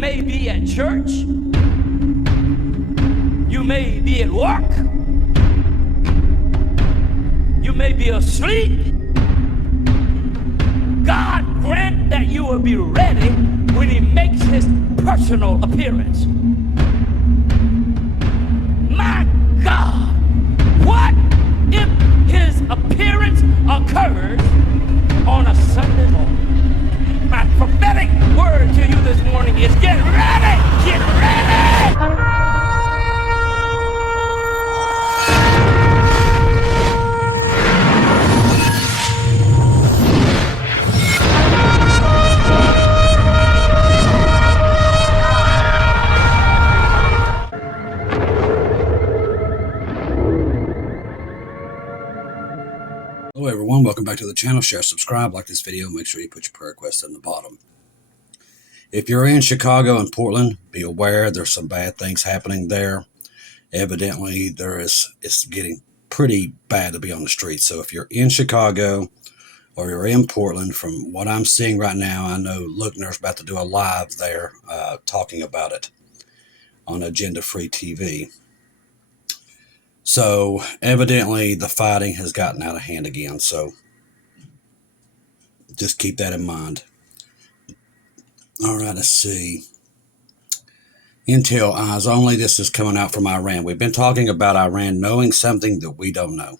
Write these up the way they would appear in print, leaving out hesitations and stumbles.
may be at church. You may be at work. You may be asleep. God grant that you will be ready when he makes his personal appearance. My God, what if his appearance occurs on a Sunday morning? My prophetic word to you this morning is get ready! Get ready! Hello everyone, welcome back to the channel. Share, subscribe, like this video, make sure you put your prayer requests in the bottom. If you're in Chicago and Portland, be aware there's some bad things happening there. Evidently it's getting pretty bad to be on the streets. So if you're in Chicago or you're in Portland, from what I'm seeing right now, I know Leneore's about to do a live there talking about it on Agenda Free TV. So evidently the fighting has gotten out of hand again. So just keep that in mind. All right, let's see. Intel eyes only. This is coming out from Iran. We've been talking about Iran knowing something that we don't know.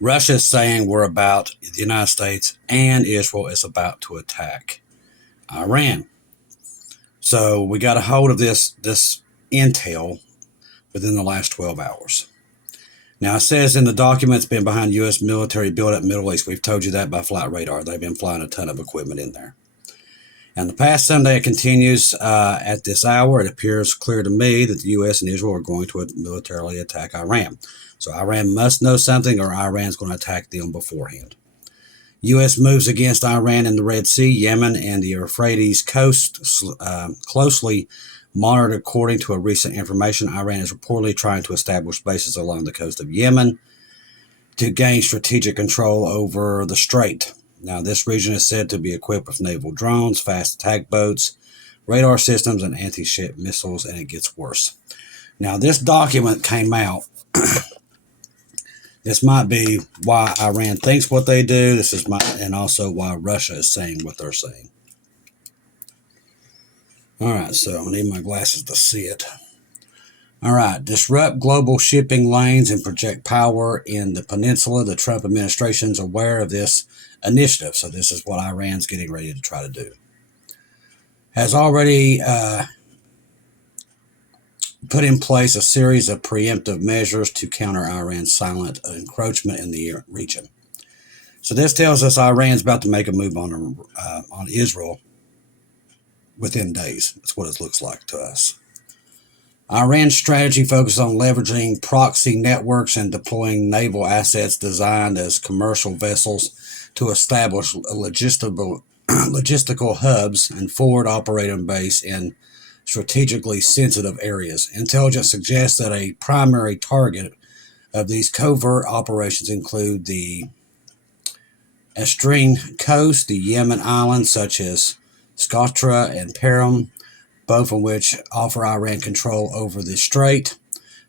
Russia is saying we're about, the United States and Israel is about to attack Iran. So we got a hold of this intel within the last 12 hours. Now, it says in the documents been behind U.S. military buildup Middle East. We've told you that by flight radar. They've been flying a ton of equipment in there. And the past Sunday, it continues at this hour. It appears clear to me that the U.S. and Israel are going to militarily attack Iran. So Iran must know something or Iran's going to attack them beforehand. U.S. moves against Iran in the Red Sea, Yemen, and the Euphrates coast closely monitored. According to a recent information, Iran is reportedly trying to establish bases along the coast of Yemen to gain strategic control over the strait. Now, this region is said to be equipped with naval drones, fast attack boats, radar systems, and anti-ship missiles, and it gets worse. Now, this document came out. This might be why Iran thinks what they do. And also why Russia is saying what they're saying. All right, so I need my glasses to see it. All right, disrupt global shipping lanes and project power in the peninsula. The Trump administration is aware of this initiative. So this is what Iran's getting ready to try to do. Has already put in place a series of preemptive measures to counter Iran's silent encroachment in the region. So this tells us Iran's about to make a move on Israel within days. That's what it looks like to us. Iran's strategy focuses on leveraging proxy networks and deploying naval assets designed as commercial vessels to establish logistical hubs and forward operating base in strategically sensitive areas. Intelligence suggests that a primary target of these covert operations include the Eastern coast, the Yemen islands such as Socotra and Perim, both of which offer Iran control over the strait,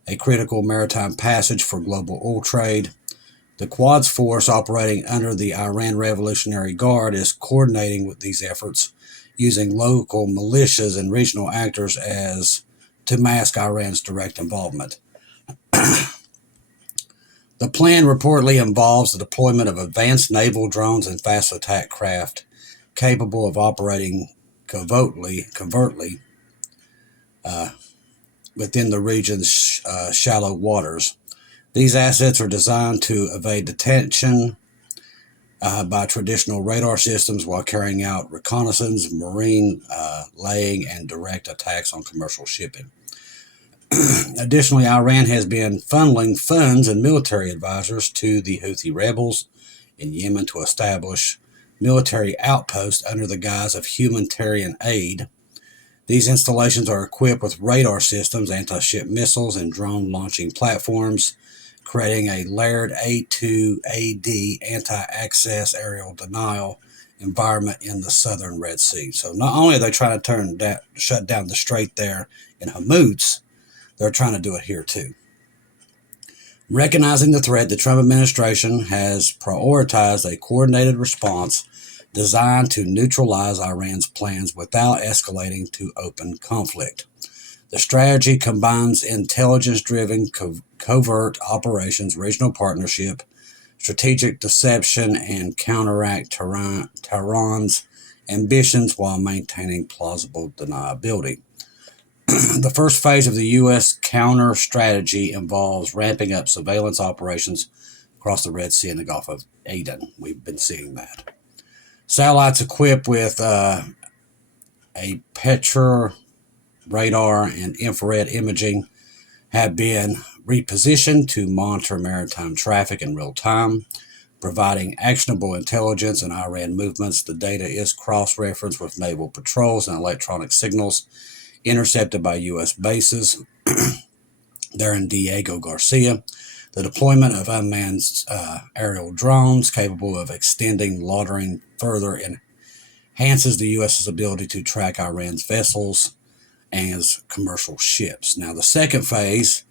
a critical maritime passage for global oil trade. The Quds force operating under the Iran Revolutionary Guard is coordinating with these efforts, using local militias and regional actors to mask Iran's direct involvement. The plan reportedly involves the deployment of advanced naval drones and fast attack craft capable of operating covertly within the region's shallow waters. These assets are designed to evade detection by traditional radar systems while carrying out reconnaissance, marine laying, and direct attacks on commercial shipping. Additionally, Iran has been funneling funds and military advisors to the Houthi rebels in Yemen to establish military outposts under the guise of humanitarian aid. These installations are equipped with radar systems, anti-ship missiles, and drone launching platforms, creating a layered A2AD anti-access aerial denial environment in the southern Red Sea. So not only are they trying to shut down the strait there in Hormuz, they're trying to do it here too. Recognizing the threat, the Trump administration has prioritized a coordinated response designed to neutralize Iran's plans without escalating to open conflict. The strategy combines intelligence-driven covert operations, regional partnership, strategic deception, and counteract Tehran's ambitions while maintaining plausible deniability. The first phase of the U.S. counter strategy involves ramping up surveillance operations across the Red Sea and the Gulf of Aden. We've been seeing that. Satellites equipped with a Petro radar and infrared imaging have been repositioned to monitor maritime traffic in real time, providing actionable intelligence in Iran movements. The data is cross-referenced with naval patrols and electronic signals intercepted by U.S. bases there in Diego Garcia. The deployment of unmanned aerial drones capable of extending loitering further enhances the U.S.'s ability to track Iran's vessels as commercial ships. Now, the second phase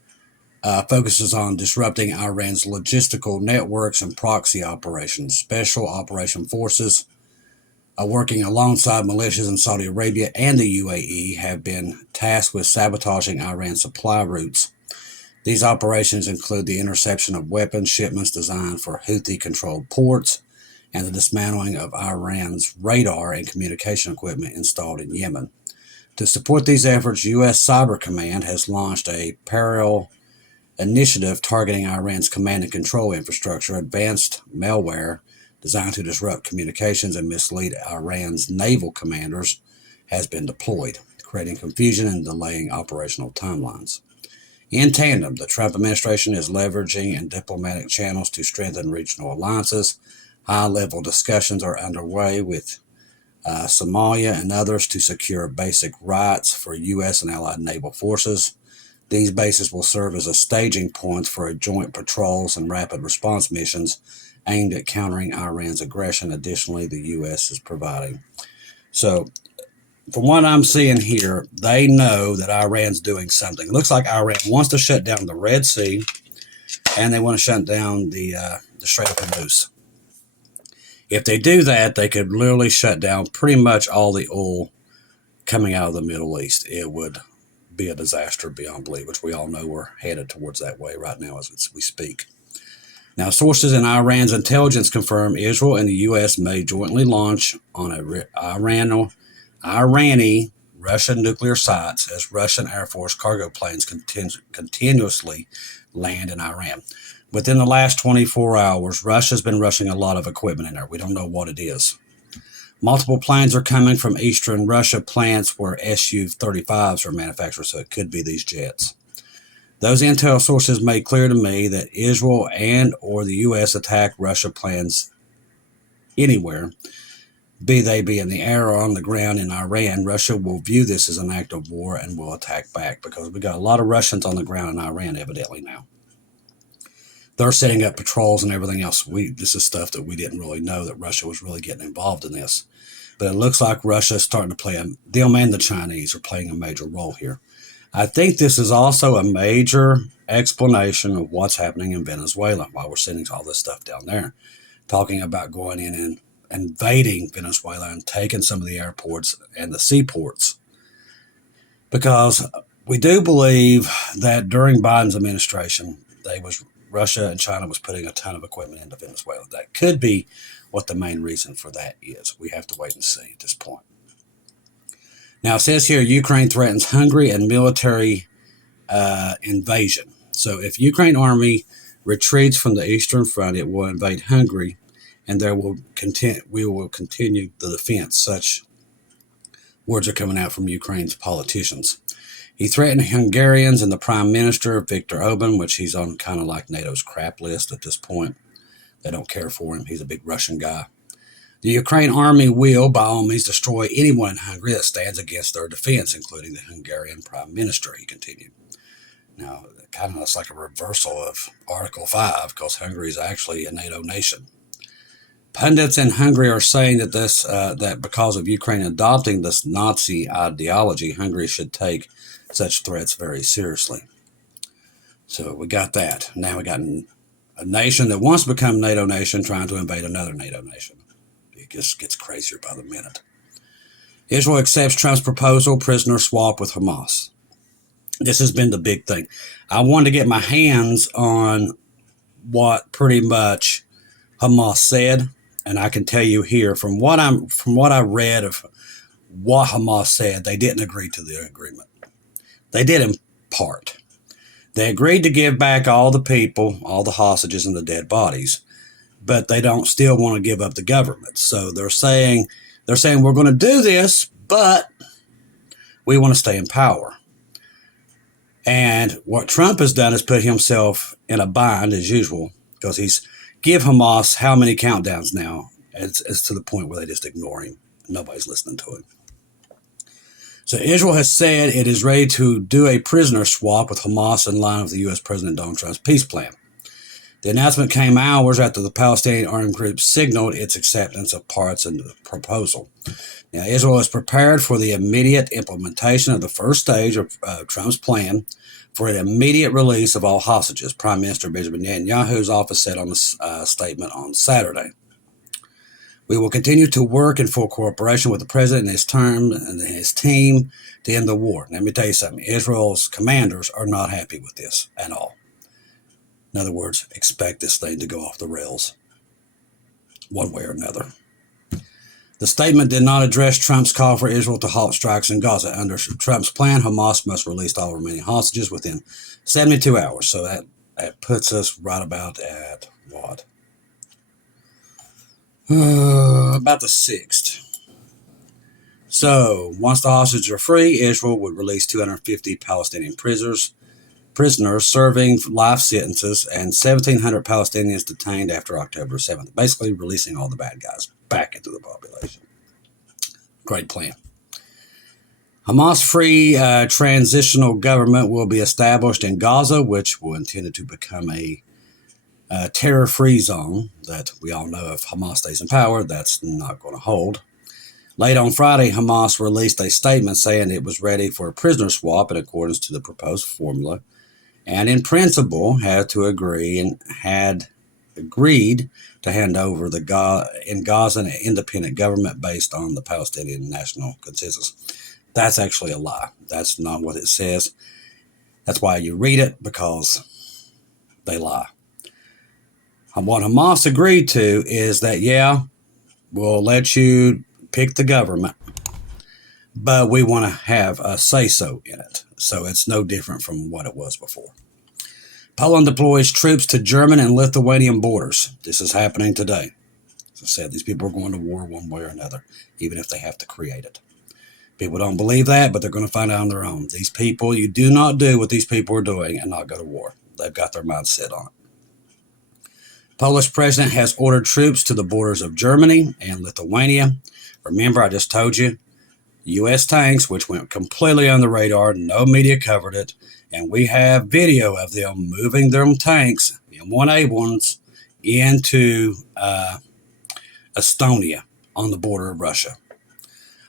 focuses on disrupting Iran's logistical networks and proxy operations. Special operation forces working alongside militias in Saudi Arabia and the UAE have been tasked with sabotaging Iran's supply routes. These operations include the interception of weapons shipments designed for Houthi-controlled ports and the dismantling of Iran's radar and communication equipment installed in Yemen. To support these efforts, U.S. Cyber Command has launched a parallel initiative targeting Iran's command and control infrastructure. Advanced malware designed to disrupt communications and mislead Iran's naval commanders has been deployed, creating confusion and delaying operational timelines. In tandem, the Trump administration is leveraging in diplomatic channels to strengthen regional alliances. High-level discussions are underway with Somalia and others to secure basic rights for U.S. and allied naval forces. These bases will serve as a staging point for joint patrols and rapid response missions aimed at countering Iran's aggression. Additionally, the U.S. is providing. So, from what I'm seeing here, they know that Iran's doing something. It looks like Iran wants to shut down the Red Sea, and they want to shut down the Strait of Hormuz. If they do that, they could literally shut down pretty much all the oil coming out of the Middle East. It would be a disaster beyond belief, which we all know we're headed towards that way right now as we speak. Now, sources in Iran's intelligence confirm Israel and the U.S. may jointly launch on Irani Russian nuclear sites as Russian Air Force cargo planes continuously land in Iran. Within the last 24 hours, Russia's been rushing a lot of equipment in there. We don't know what it is. Multiple planes are coming from eastern Russia plants where Su-35s are manufactured, so it could be these jets. Those intel sources made clear to me that Israel and or the U.S. attack Russia plans anywhere, be they be in the air or on the ground in Iran. Russia will view this as an act of war and will attack back because we got a lot of Russians on the ground in Iran evidently now. They're setting up patrols and everything else. This is stuff that we didn't really know that Russia was really getting involved in this. But it looks like Russia is starting to play them and the Chinese are playing a major role here. I think this is also a major explanation of what's happening in Venezuela, why we're sending all this stuff down there, talking about going in and invading Venezuela and taking some of the airports and the seaports. Because we do believe that during Biden's administration, Russia and China was putting a ton of equipment into Venezuela. That could be what the main reason for that is. We have to wait and see at this point. Now, it says here, Ukraine threatens Hungary and military invasion. So if Ukraine army retreats from the Eastern Front, it will invade Hungary, and we will continue the defense. Such words are coming out from Ukraine's politicians. He threatened Hungarians and the Prime Minister, Viktor Orban, which he's on kind of like NATO's crap list at this point. They don't care for him. He's a big Russian guy. The Ukraine army will, by all means, destroy anyone in Hungary that stands against their defense, including the Hungarian Prime Minister, he continued. Now, it kind of looks like a reversal of Article 5, because Hungary is actually a NATO nation. Pundits in Hungary are saying that that because of Ukraine adopting this Nazi ideology, Hungary should take such threats very seriously. So we got that. Now we got a nation that wants to become a NATO nation trying to invade another NATO nation. It just gets crazier by the minute. Israel accepts Trump's proposal, prisoner swap with Hamas. This has been the big thing. I wanted to get my hands on what pretty much Hamas said, and I can tell you here from what I read of what Hamas said, they didn't agree to the agreement. They did in part. They agreed to give back all the people, all the hostages and the dead bodies, but they don't still want to give up the government. So they're saying we're going to do this, but we want to stay in power. And what Trump has done is put himself in a bind as usual, because he's give Hamas how many countdowns now? It's to the point where they just ignore him. Nobody's listening to him. So Israel has said it is ready to do a prisoner swap with Hamas in line with the U.S. President Donald Trump's peace plan. The announcement came hours after the Palestinian armed group signaled its acceptance of parts of the proposal. Now, Israel is prepared for the immediate implementation of the first stage of Trump's plan for an immediate release of all hostages, Prime Minister Benjamin Netanyahu's office said on a statement on Saturday. We will continue to work in full cooperation with the president and his team to end the war. Let me tell you something. Israel's commanders are not happy with this at all. In other words, expect this thing to go off the rails one way or another. The statement did not address Trump's call for Israel to halt strikes in Gaza. Under Trump's plan, Hamas must release all remaining hostages within 72 hours. So that puts us right about at what? About the 6th. So once the hostages are free, Israel would release 250 Palestinian prisoners serving life sentences and 1,700 Palestinians detained after October 7th, basically releasing all the bad guys back into the population. Great plan. Hamas-free transitional government will be established in Gaza, which will intended to become a terror-free zone that we all know if Hamas stays in power, that's not going to hold. Late on Friday, Hamas released a statement saying it was ready for a prisoner swap in accordance to the proposed formula, and in principle had agreed to hand over in Gaza an independent government based on the Palestinian national consensus. That's actually a lie. That's not what it says. That's why you read it, because they lie. What Hamas agreed to is that, yeah, we'll let you pick the government, but we want to have a say-so in it. So it's no different from what it was before. Poland deploys troops to German and Lithuanian borders. This is happening today. As I said, these people are going to war one way or another, even if they have to create it. People don't believe that, but they're going to find out on their own. These people, you do not do what these people are doing and not go to war. They've got their mind set on it. Polish president has ordered troops to the borders of Germany and Lithuania. Remember, I just told you, U.S. tanks, which went completely on the radar, no media covered it, and we have video of them moving their tanks, M1A1s, into Estonia on the border of Russia.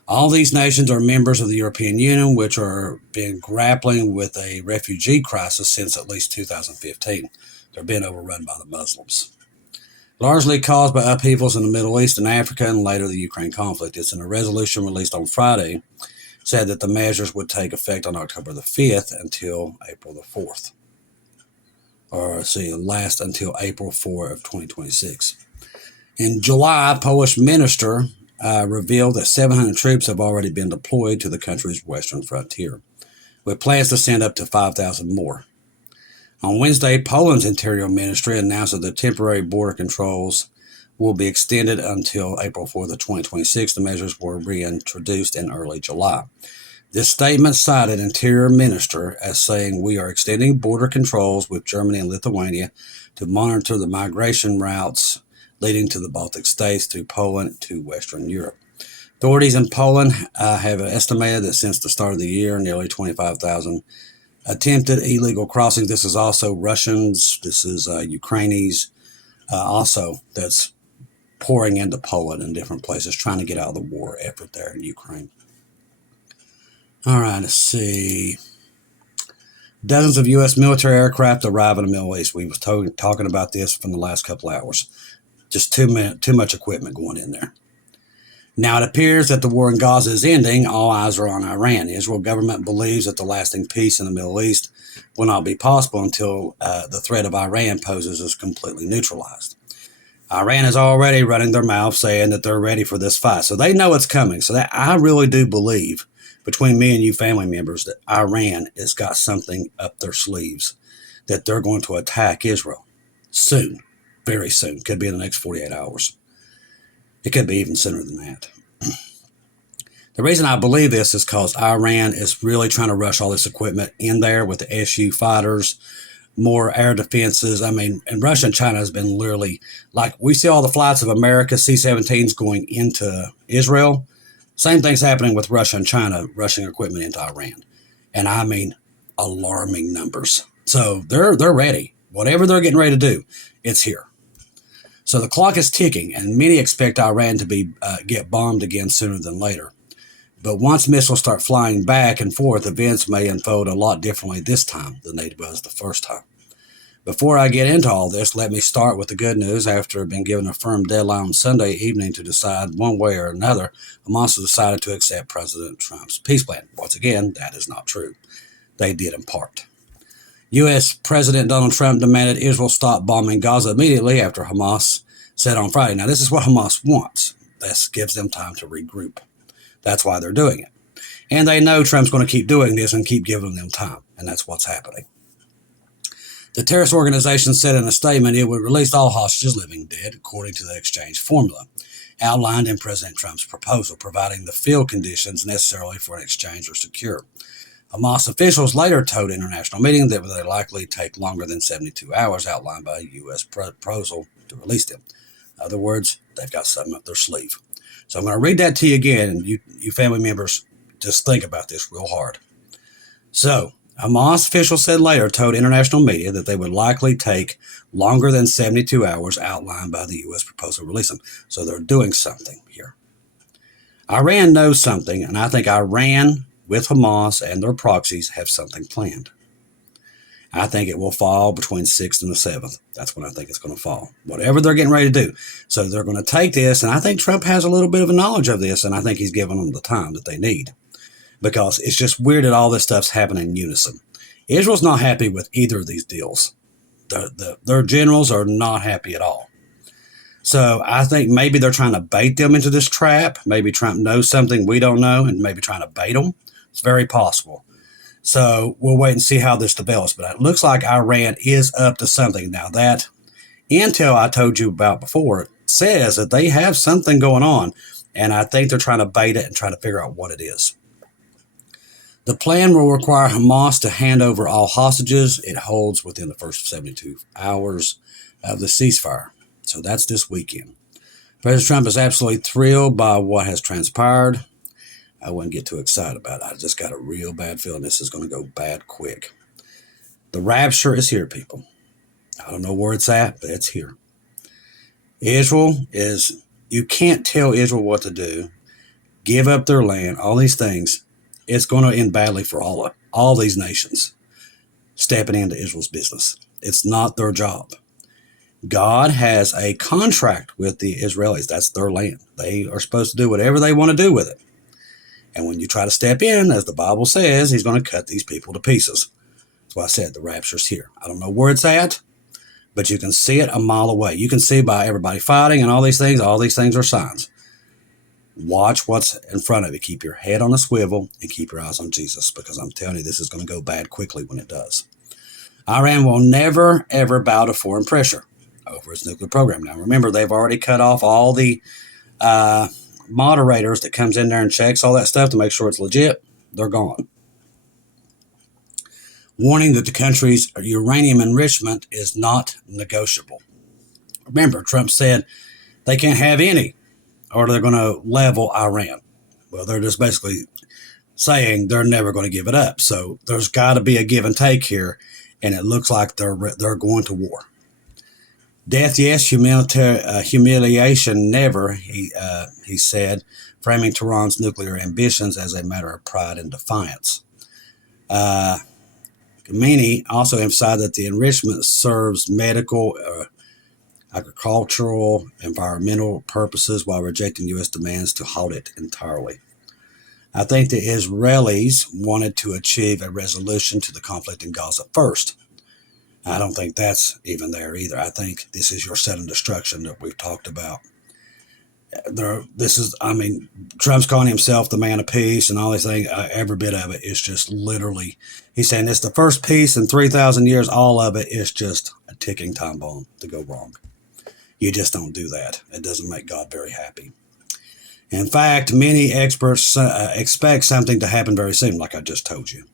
All these nations are members of the European Union, which are been grappling with a refugee crisis since at least 2015. They're being overrun by the Muslims. Largely caused by upheavals in the Middle East and Africa and later the Ukraine conflict. It's in a resolution released on Friday, said that the measures would take effect on October the 5th until April the 4th. Last until April 4 of 2026. In July, Polish minister revealed that 700 troops have already been deployed to the country's western frontier, with plans to send up to 5,000 more. On Wednesday, Poland's Interior Ministry announced that the temporary border controls will be extended until April 4th of 2026. The measures were reintroduced in early July. This statement cited Interior Minister as saying, "We are extending border controls with Germany and Lithuania to monitor the migration routes leading to the Baltic states, to Poland, to Western Europe." Authorities in Poland have estimated that since the start of the year, nearly 25,000 attempted illegal crossings. This is also Russians. This is Ukrainians. Also, that's pouring into Poland and different places, trying to get out of the war effort there in Ukraine. All right, let's see. Dozens of U.S. military aircraft arrive in the Middle East. We was talking about this from the last couple hours. Just too much equipment going in there. Now it appears that the war in Gaza is ending. All eyes are on Iran. The Israel government believes that the lasting peace in the Middle East will not be possible until the threat of Iran poses is completely neutralized. Iran is already running their mouth saying that they're ready for this fight. So they know it's coming. So that I really do believe, between me and you family members, that Iran has got something up their sleeves, that they're going to attack Israel soon, very soon. Could be in the next 48 hours. It could be even sooner than that. The reason I believe this is because Iran is really trying to rush all this equipment in there with the Su fighters, more air defenses. I mean, and Russia and China has been literally, like we see all the flights of America C-17s going into Israel. Same thing's happening with Russia and China rushing equipment into Iran. And I mean, alarming numbers. So they're ready. Whatever they're getting ready to do, it's here. So the clock is ticking, and many expect Iran to get bombed again sooner than later. But once missiles start flying back and forth, events may unfold a lot differently this time than they was the first time. Before I get into all this, let me start with the good news. After being given a firm deadline on Sunday evening to decide one way or another, Hamas has decided to accept President Trump's peace plan. Once again, that is not true. They did in part. U.S. President Donald Trump demanded Israel stop bombing Gaza immediately after Hamas said on Friday. Now, this is what Hamas wants. This gives them time to regroup. That's why they're doing it. And they know Trump's going to keep doing this and keep giving them time. And that's what's happening. The terrorist organization said in a statement it would release all hostages living dead according to the exchange formula outlined in President Trump's proposal, providing the field conditions necessary for an exchange are secure. Hamas officials later told international media that they likely take longer than 72 hours outlined by a U.S. proposal to release them. In other words, they've got something up their sleeve. So I'm going to read that to you again, and you family members, just think about this real hard. So, Hamas officials said later told international media that they would likely take longer than 72 hours outlined by the U.S. proposal to release them. So they're doing something here. Iran knows something, and I think Iran, with Hamas and their proxies, have something planned. I think it will fall between 6th and the 7th. That's when I think it's going to fall. Whatever they're getting ready to do. So they're going to take this, and I think Trump has a little bit of a knowledge of this, and I think he's giving them the time that they need. Because it's just weird that all this stuff's happening in unison. Israel's not happy with either of these deals. Their generals are not happy at all. So I think maybe they're trying to bait them into this trap. Maybe Trump knows something we don't know and maybe trying to bait them. It's very possible. So we'll wait and see how this develops. But it looks like Iran is up to something. Now that intel I told you about before says that they have something going on. And I think they're trying to bait it and trying to figure out what it is. The plan will require Hamas to hand over all hostages it holds within the first 72 hours of the ceasefire. So that's this weekend. President Trump is absolutely thrilled by what has transpired. I wouldn't get too excited about it. I just got a real bad feeling this is going to go bad quick. The rapture is here, people. I don't know where it's at, but it's here. Israel is, you can't tell Israel what to do, give up their land, all these things. It's going to end badly for all these nations stepping into Israel's business. It's not their job. God has a contract with the Israelis. That's their land. They are supposed to do whatever they want to do with it. And when you try to step in, as the Bible says, he's going to cut these people to pieces. That's why I said the rapture's here. I don't know where it's at, but you can see it a mile away. You can see by everybody fighting and all these things are signs. Watch what's in front of you. Keep your head on a swivel and keep your eyes on Jesus, because I'm telling you, this is going to go bad quickly when it does. Iran will never, ever bow to foreign pressure over its nuclear program. Now, remember, they've already cut off all the moderators that comes in there and checks all that stuff to make sure it's legit. They're gone. Warning that the country's uranium enrichment is not negotiable. Remember, Trump said they can't have any, or they're going to level Iran. Well, they're just basically saying they're never going to give it up. So there's got to be a give and take here, and it looks like they're going to war. Death, yes, humiliation, never, he said, framing Tehran's nuclear ambitions as a matter of pride and defiance. Khamenei also emphasized that the enrichment serves medical, agricultural, environmental purposes while rejecting U.S. demands to halt it entirely. I think the Israelis wanted to achieve a resolution to the conflict in Gaza first. I don't think that's even there either. I think this is your sudden destruction that we've talked about. Trump's calling himself the man of peace and all these things. Every bit of it is just literally, he's saying it's the first peace in 3,000 years. All of it is just a ticking time bomb to go wrong. You just don't do that. It doesn't make God very happy. In fact, many experts expect something to happen very soon, like I just told you.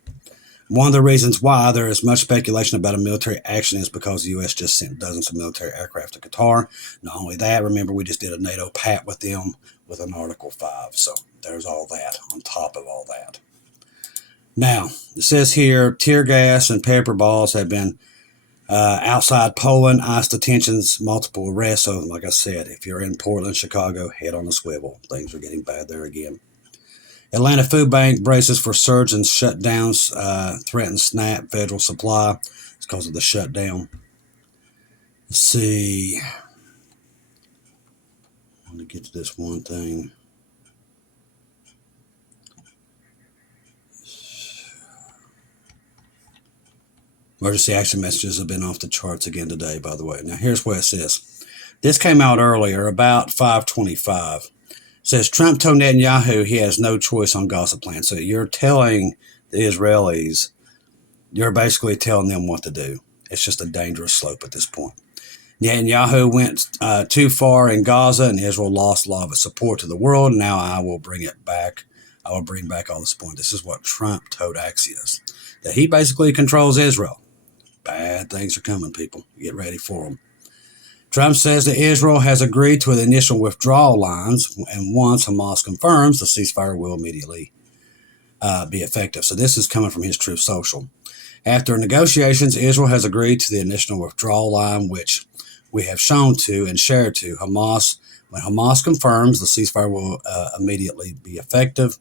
One of the reasons why there is much speculation about a military action is because the U.S. just sent dozens of military aircraft to Qatar. Not only that, remember we just did a NATO pact with them with an Article 5. So there's all that on top of all that. Now, it says here, tear gas and pepper balls have been outside Poland, ICE detentions, multiple arrests. So like I said, if you're in Portland, Chicago, head on a swivel. Things are getting bad there again. Atlanta Food Bank braces for surge and shutdowns, threatens SNAP federal supply. It's because of the shutdown. Let's see. I want to get to this one thing. Emergency action messages have been off the charts again today, by the way. Now, here's what it says. This came out earlier, about 5:25. Says Trump told Netanyahu he has no choice on Gaza plan. So you're telling the Israelis, you're basically telling them what to do. It's just a dangerous slope at this point. Netanyahu went too far in Gaza, and Israel lost a lot of its support to the world. Now I will bring it back. I will bring back all the support. This is what Trump told Axios, that he basically controls Israel. Bad things are coming, people. Get ready for them. Trump says that Israel has agreed to the initial withdrawal lines, and once Hamas confirms, the ceasefire will immediately be effective. So this is coming from his Truth Social. After negotiations, Israel has agreed to the initial withdrawal line, which we have shown to and shared to Hamas. When Hamas confirms, the ceasefire will immediately be effective.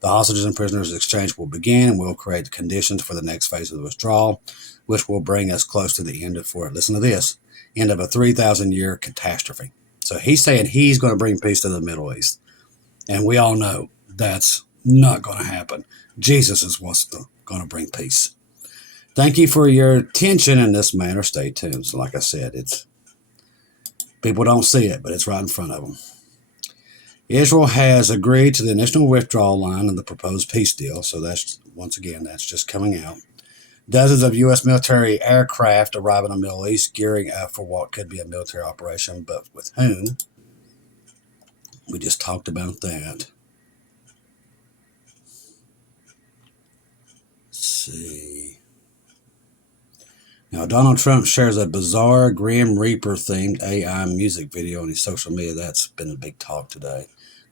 The hostages and prisoners exchange will begin, and will create the conditions for the next phase of the withdrawal, which will bring us close to the end of, listen to this, end of a 3,000-year catastrophe. So he's saying he's going to bring peace to the Middle East. And we all know that's not going to happen. Jesus is what's going to bring peace. Thank you for your attention in this matter. Stay tuned. So like I said, people don't see it, but it's right in front of them. Israel has agreed to the initial withdrawal line in the proposed peace deal. So that's, once again, that's just coming out. Dozens of U.S. military aircraft arrive in the Middle East, gearing up for what could be a military operation, but with whom? We just talked about that. Let's see. Now, Donald Trump shares a bizarre Grim Reaper-themed AI music video on his social media. That's been a big talk today.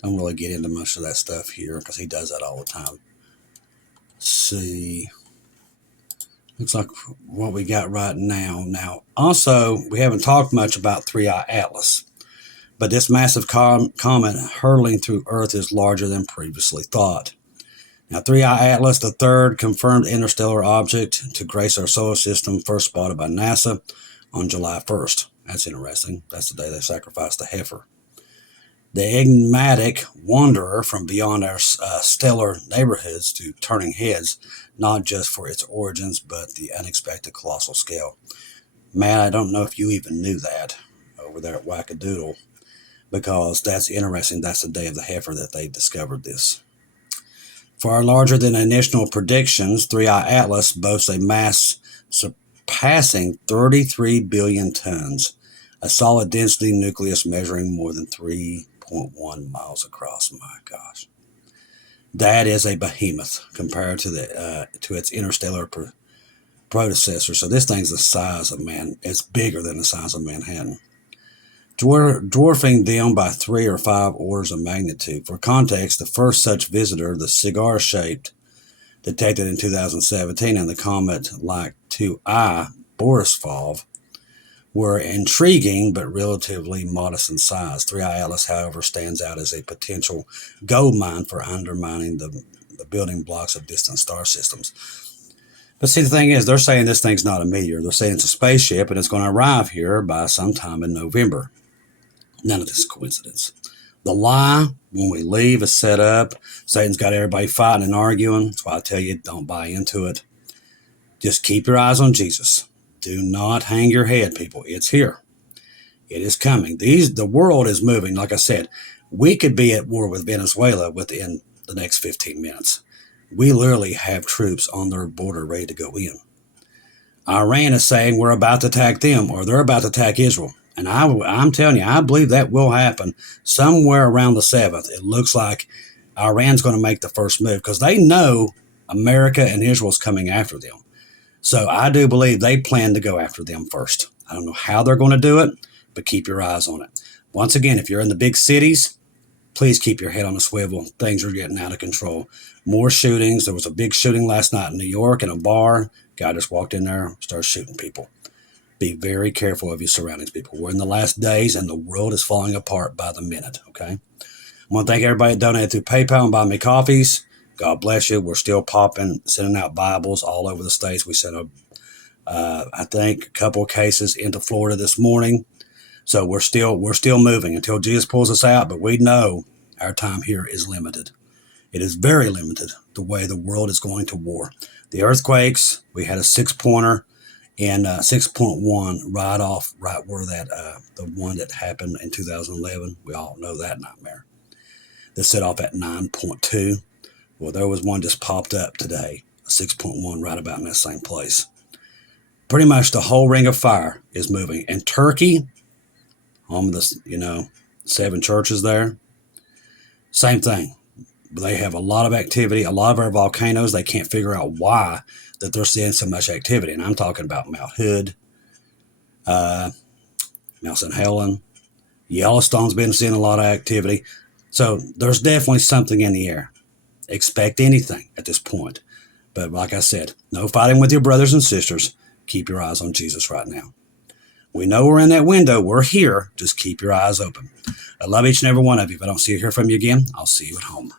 Don't really get into much of that stuff here because he does that all the time. Let's see. Looks like what we got right now. Now, also, we haven't talked much about 3I Atlas, but this massive comet hurtling through Earth is larger than previously thought. Now, 3I Atlas, the third confirmed interstellar object to grace our solar system, first spotted by NASA on July 1st. That's interesting. That's the day they sacrificed the heifer. The enigmatic wanderer from beyond our stellar neighborhoods to turning heads, not just for its origins, but the unexpected colossal scale. Man, I don't know if you even knew that over there at Wackadoodle, because that's interesting. That's the day of the heifer that they discovered this. Far larger than initial predictions, 3I Atlas boasts a mass surpassing 33 billion tons, a solid density nucleus measuring more than 3.1 miles across. My gosh. That is a behemoth compared to its interstellar predecessor. So this thing's the size of it's bigger than the size of Manhattan, dwarfing them by 3 or 5 orders of magnitude. For context, the first such visitor, the cigar-shaped, detected in 2017 in the comet-like 2I Borisov, were intriguing but relatively modest in size. 3I Atlas, however, stands out as a potential gold mine for undermining the building blocks of distant star systems. But see, the thing is, they're saying this thing's not a meteor. They're saying it's a spaceship and it's going to arrive here by sometime in November. None of this is coincidence. The lie, when we leave, is set up. Satan's got everybody fighting and arguing. That's why I tell you, don't buy into it. Just keep your eyes on Jesus. Do not hang your head, people. It's here. It is coming. The world is moving. Like I said, we could be at war with Venezuela within the next 15 minutes. We literally have troops on their border ready to go in. Iran is saying we're about to attack them, or they're about to attack Israel. And I'm telling you, I believe that will happen somewhere around the 7th. It looks like Iran's going to make the first move because they know America and Israel's coming after them. So I do believe they plan to go after them first. I don't know how they're going to do it, but keep your eyes on it. Once again, if you're in the big cities, please keep your head on a swivel. Things are getting out of control. More shootings. There was a big shooting last night in New York in a bar. Guy just walked in there, started shooting people. Be very careful of your surroundings, people. We're in the last days, and the world is falling apart by the minute, okay? I want to thank everybody that donated through PayPal and buy me coffees. God bless you. We're still popping, sending out Bibles all over the states. We sent, I think, a couple of cases into Florida this morning. So we're still moving until Jesus pulls us out, but we know our time here is limited. It is very limited, the way the world is going to war. The earthquakes, we had a 6-pointer. And 6.1 right where that the one that happened in 2011. We all know that nightmare. That set off at 9.2. Well, there was one just popped up today, a 6.1 right about in that same place. Pretty much the whole ring of fire is moving. And Turkey, home of the 7 churches there, same thing. They have a lot of activity. A lot of our volcanoes, they can't figure out why that they're seeing so much activity. And I'm talking about Mount Hood, Mount St. Helen, Yellowstone's been seeing a lot of activity. So there's definitely something in the air. Expect anything at this point. But like I said, no fighting with your brothers and sisters. Keep your eyes on Jesus right now. We know we're in that window. We're here. Just keep your eyes open. I love each and every one of you. If I don't see or hear from you again, I'll see you at home.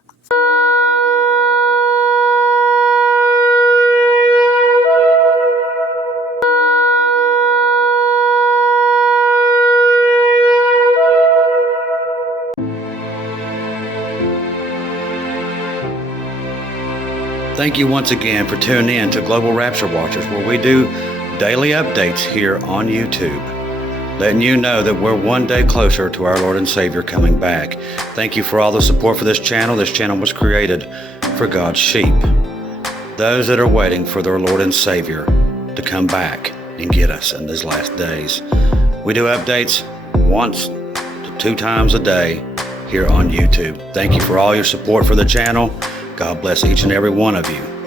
Thank you once again for tuning in to Global Rapture Watchers, where we do daily updates here on YouTube, letting you know that we're one day closer to our Lord and Savior coming back. Thank you for all the support for this channel. This channel was created for God's sheep, those that are waiting for their Lord and Savior to come back and get us in these last days. We do updates once to 2 times a day here on YouTube. Thank you for all your support for the channel. God bless each and every one of you.